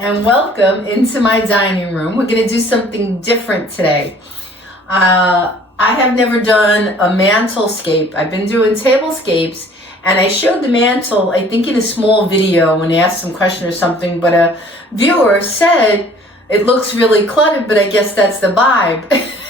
and welcome into my dining room. We're going to do something different today. I have never done a mantelscape. I've been doing tablescapes, and I showed the mantle, I think in a small video when they asked some question or something, but a viewer said it looks really cluttered, but I guess that's the vibe.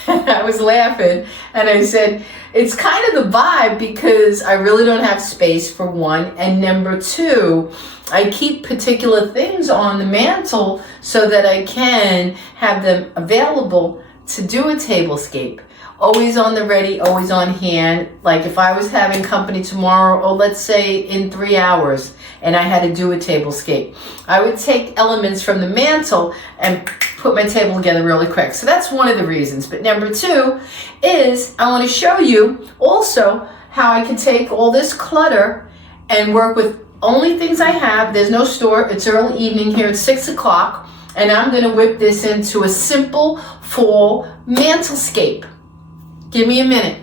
I was laughing, and I said, it's kind of the vibe because I really don't have space, for one, and number two, I keep particular things on the mantle so that I can have them available to do a tablescape. Always on the ready, always on hand. Like if I was having company tomorrow, or let's say in 3 hours, and I had to do a tablescape, I would take elements from the mantle and put my table together really quick. So that's one of the reasons. But number two is I want to show you also how I can take all this clutter and work with only things I have. There's no store. It's early evening here. It's 6 o'clock. And I'm going to whip this into a simple fall mantelscape. Give me a minute.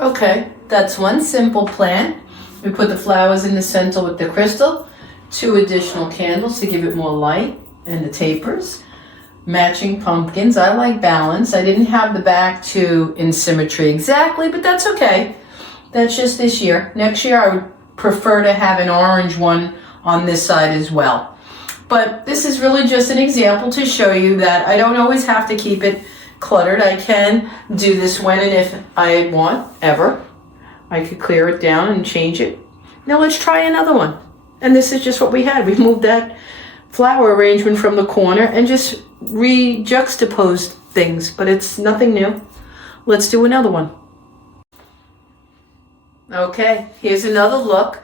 Okay, that's one simple plan. We put the flowers in the center with the crystal. 2 additional candles to give it more light, and the tapers. Matching pumpkins. I like balance. I didn't have the back two in symmetry exactly, but that's okay. That's just this year. Next year I would prefer to have an orange one on this side as well. But this is really just an example to show you that I don't always have to keep it cluttered. I can do this when and if I want, ever. I could clear it down and change it. Now let's try another one. And this is just what we had. We moved that flower arrangement from the corner and just re-juxtaposed things, but it's nothing new. Let's do another one. Okay, here's another look.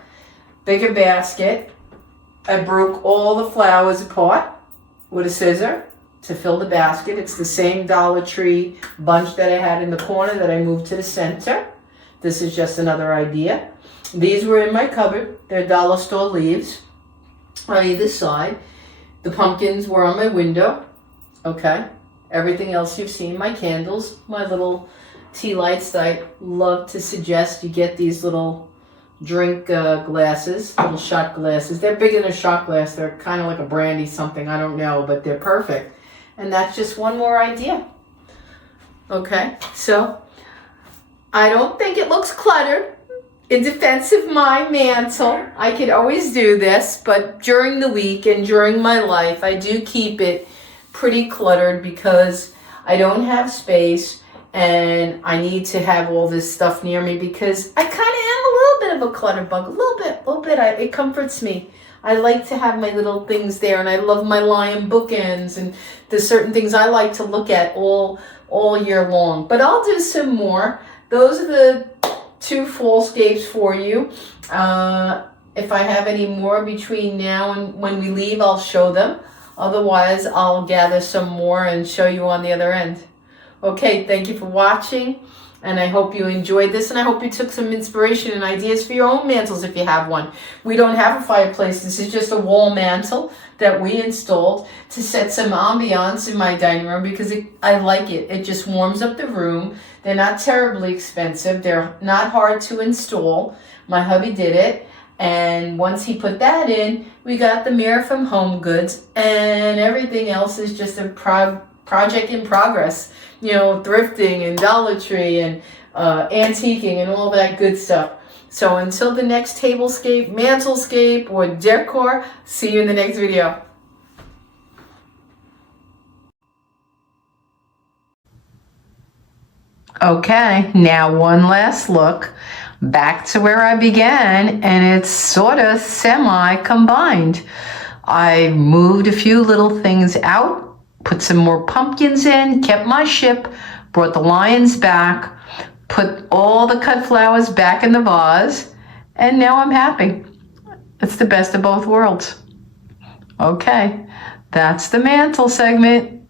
Bigger basket. I broke all the flowers apart with a scissor to fill the basket. It's the same Dollar Tree bunch that I had in the corner that I moved to the center. This is just another idea. These were in my cupboard. They're dollar store leaves on either side. The pumpkins were on my window. Okay. Everything else you've seen. My candles, my little tea lights that I love to suggest you get these little drink glasses, little shot glasses. They're bigger than a shot glass. They're kind of like a brandy something. I don't know, but they're perfect. And that's just one more idea. Okay. So I don't think it looks cluttered. In defense of my mantle, I could always do this, but during the week and during my life, I do keep it pretty cluttered because I don't have space and I need to have all this stuff near me because I kind of am a little bit of a clutter bug, a little bit. It comforts me. I like to have my little things there, and I love my lion bookends, and there's certain things I like to look at all year long. But I'll do some more. Those are the 2 fallscapes for you. If I have any more between now and when we leave, I'll show them. Otherwise, I'll gather some more and show you on the other end. Okay, thank you for watching, and I hope you enjoyed this, and I hope you took some inspiration and ideas for your own mantles if you have one. We don't have a fireplace. This is just a wall mantle that we installed to set some ambiance in my dining room because I like it. It just warms up the room. They're not terribly expensive. They're not hard to install. My hubby did it. And once he put that in, we got the mirror from Home Goods, and everything else is just a project in progress. You know, thrifting and Dollar Tree and antiquing and all that good stuff. So until the next tablescape, mantelscape, or decor, see you in the next video. Okay, now one last look back to where I began, and it's sort of semi-combined. I moved a few little things out, put some more pumpkins in, kept my ship, brought the lions back, put all the cut flowers back in the vase, and now I'm happy. It's the best of both worlds. Okay, that's the mantle segment.